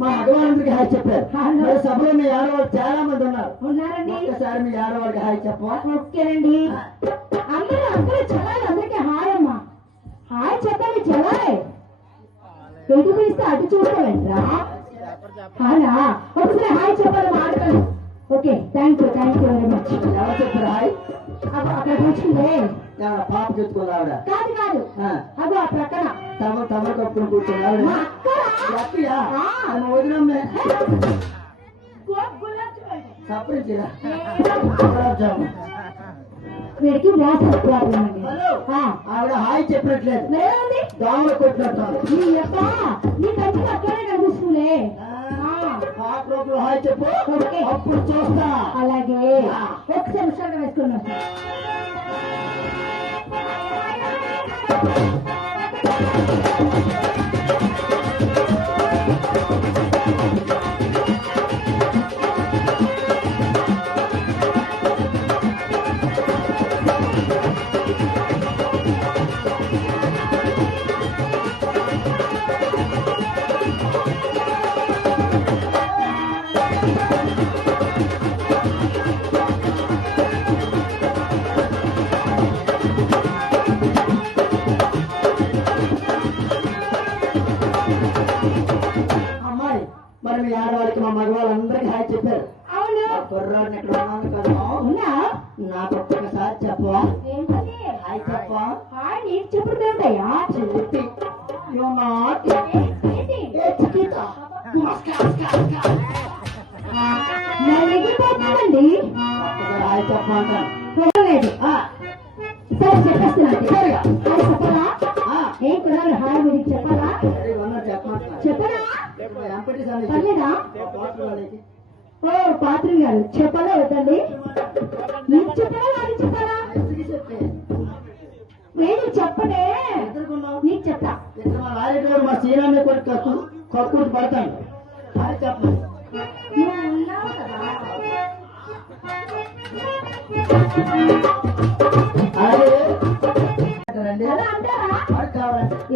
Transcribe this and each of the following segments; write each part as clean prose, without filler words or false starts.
మా మగవాళ్ళందరికీ హాయ్ చెప్పారు. సభలో మీ ఆడవాళ్ళు చాలా మంది ఉన్నారండి. ఒకసారి మీ ఆడవాళ్ళకి హాయ్ చెప్పవా? ఓకేనండి. అందరూ చల్లాలి. అందరికీ హాయ్ అమ్మా. హాయ్ చెప్పాలి. చల్లాలి. ఎటు పిలిస్తే అటు చూస్తావేంట్రా? హాయా ఒకసారి హాయ్ చెప్పాలి. మాట్లాడు. Okay thank you very much. ఎవరు చెప్పారు హాయ్? అక్కడ కూర్చుందే పాప చెప్పుకోవాలి ఆవిడ కాదు అదో ఆ ప్రక్కన తమ కప్పులు కూర్చొని ఆవిడ వదిలమ్మే సపరించిరా వీడికి గ్లాస్ ప్రాబ్లం అండి. ఆవిడ హాయ్ చెప్పినట్లేదు, దోమలు కొట్టినట్టు. నీ కంటికి అక్కడే కనిపిస్తుందే. హాయ్ చెప్పు, అప్పుడు చూస్తా. అలాగే ఒకసారి విషయాన్ని వేసుకున్నాం. మరి మీ ఆడవాళ్ళకి మా మగవాళ్ళందరికీ హాయ్ చెప్పారు. అవును. కుర్రాడిని ఎక్కడ ఉన్నాను కదా, నాకు ఒక్కసారి చెప్పవా? హాయ్ చెప్పవా? హాయ్ నీకు చెప్పుడుతాయా? చెప్పి ఎగిరిపోతుందండి. హాయ్ చెప్పమంటాను. లేదు సరే చెప్పేస్తున్నాను. హాయ్ చెప్పరా? ఏం కుర్రాడు హాయ్ మీరు చెప్పాలా? చెప్పరా? పర్లేదా? ఓ పాత్ర గారు చెప్పాలా వద్దండి? నీకు చెప్పాలా నాకు చెప్పాలా? నేను చెప్పనే నీకు చెప్తా. మా సీనాన్ని కక్కుడు పడతాను. చెప్పండి. నువ్వు ఉన్నావు కదా.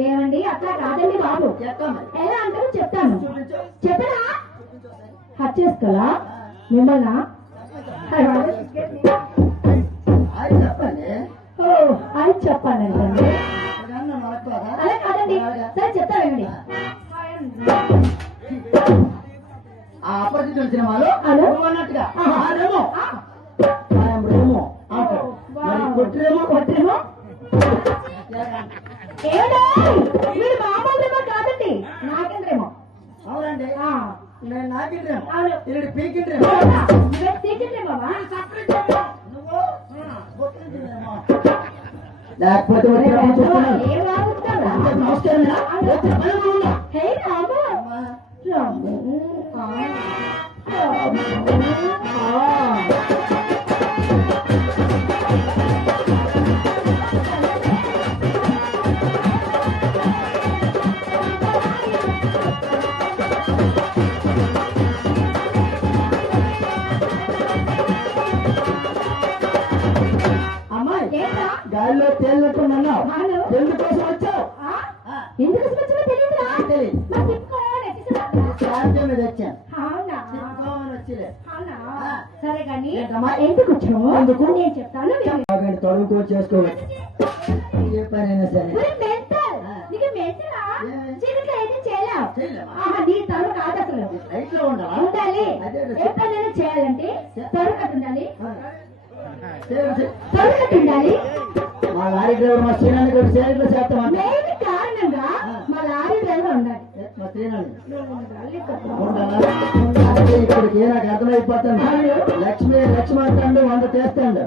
ఏమండి అట్లా కాదండి బాబు. ఎలా అంటారు చెప్తాను. చెప్పరా? హట్ చేసుకోలా మిమ్మల్ని? ఓ అది చెప్పానండి. అలా కాదండి. సరే చెప్తానండి. అపరిచితుల సినిమాలో అన్నట్టుగా కొట్టరేమో మీరు మామూలు కాదండి. నాకేంద్రేమో. అవునండి నేను నాకిండ్రేమో. అవును ఇది పీకిండ్రేమో. లేకపోతే గాలిలో తేలినట్టున్నావు. ఎందుకోసం వచ్చావు? ఎందుకు వచ్చినా తెలియదు. సరే కానీ ఎందుకు వచ్చావు? అందుకు నేను చెప్తాను. తొడుగు చేసుకోవచ్చు. ఏ పనైనా సరే నీ తరువు కాదు అసలు. ఉండాలి. ఏ పనైనా చేయాలంటే తరువు కట్టు ఉండాలి. తరువు కట్టు ఉండాలి. మా లారీ డ్రైవర్ మా శ్రీనాన్ని కూడా సేవలో చేస్తామంటే లేని కారణంగా మా లారీ డ్రైవర్ ఉండాలి. మా శ్రీనాన్ని ఇప్పటికి నాకు అర్థమైపోతాను. లక్ష్మి అంటాడు 100 చేస్తాడు.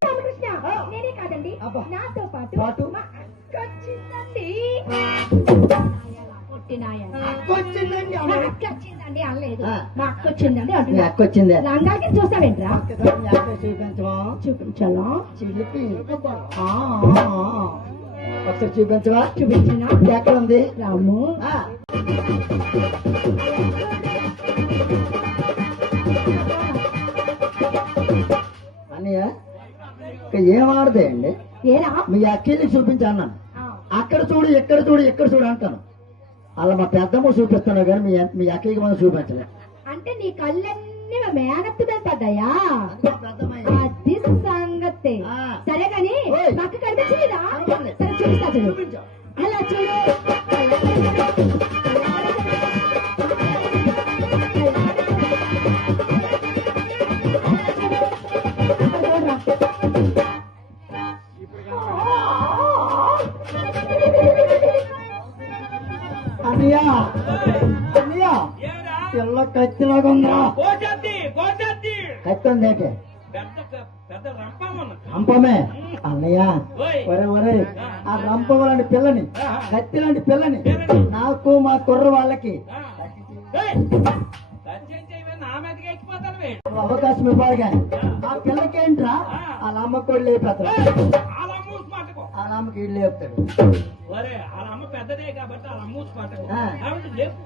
రామకృష్ణ నేనే కాదండి అబ్బా. నాతో పాటు? పాటు మా అక్క వచ్చిందండి పుట్టినాయ వచ్చిందండి మా అక్క వచ్చిందండి అనలేదు ఆ. మా అక్క వచ్చిందండి మీ అంటున్నా అక్క వచ్చిందే లంగాకి చూస్తావేంట్రా ఒక్కసారి మీ అక్క చూపించవా చూపించాలా చిలిపి ఒకసారి చూపించవా చూపించినా ఎక్కడ ఉంది రాము ఆ. అన్నయ్య ఇక ఏం ఆడదే అండి ఏరా మీ అక్కని చూపించి అన్నాను ఆ. అక్కడ చూడు ఇక్కడ చూడు ఇక్కడ చూడు అంటాను అలా మా పెద్దమ్మ చూపిస్తాను కానీ మీ అక్కకి మనం చూపించలే అంటే నీ కళ్ళన్నీ మా మేనత్తు మీద పడ్డాయా అందుకే పెద్దమ్మ అది సంగతి ఆ. సరే గాని ఓయ్. మాకు కనిపించలేదా కనపడలేదు. సరే చూపిస్తా చూడు చూపించు. అలా చూడు అన్నయ్య అన్నయ్య ఏరా? పిల్ల కత్తిలాగా ఉందా కోసేద్ది, కోసేద్ది. కత్తి ఉంది ఏంటి పెద్ద రంపమ్మను. రంపమే అన్నయ్య ఓయ్. ఒరే ఒరే ఆ రంపం లాంటి పిల్లని కత్తి లాంటి పిల్లని నాకు మా కుర్ర వాళ్ళకి ఆ. ఏయ్, సత్యం చేయవే, నా మీదకి ఎక్కిపోతాను వే. అవకాశం ఇవ్వాలి కానీ ఆ పిల్లకేంట్రా వాళ్ళ అమ్మ కూడా లేపుతాడు అలా మూసి పట్టుకో. వాళ్ళ అమ్మకి ఇల్లు లేపుతాడు ఒరే వాళ్ళ అమ్మ పెద్దదే కాబట్టి అలా మూసి పట్టుకో. ఆ. ఆవిడ లేపు.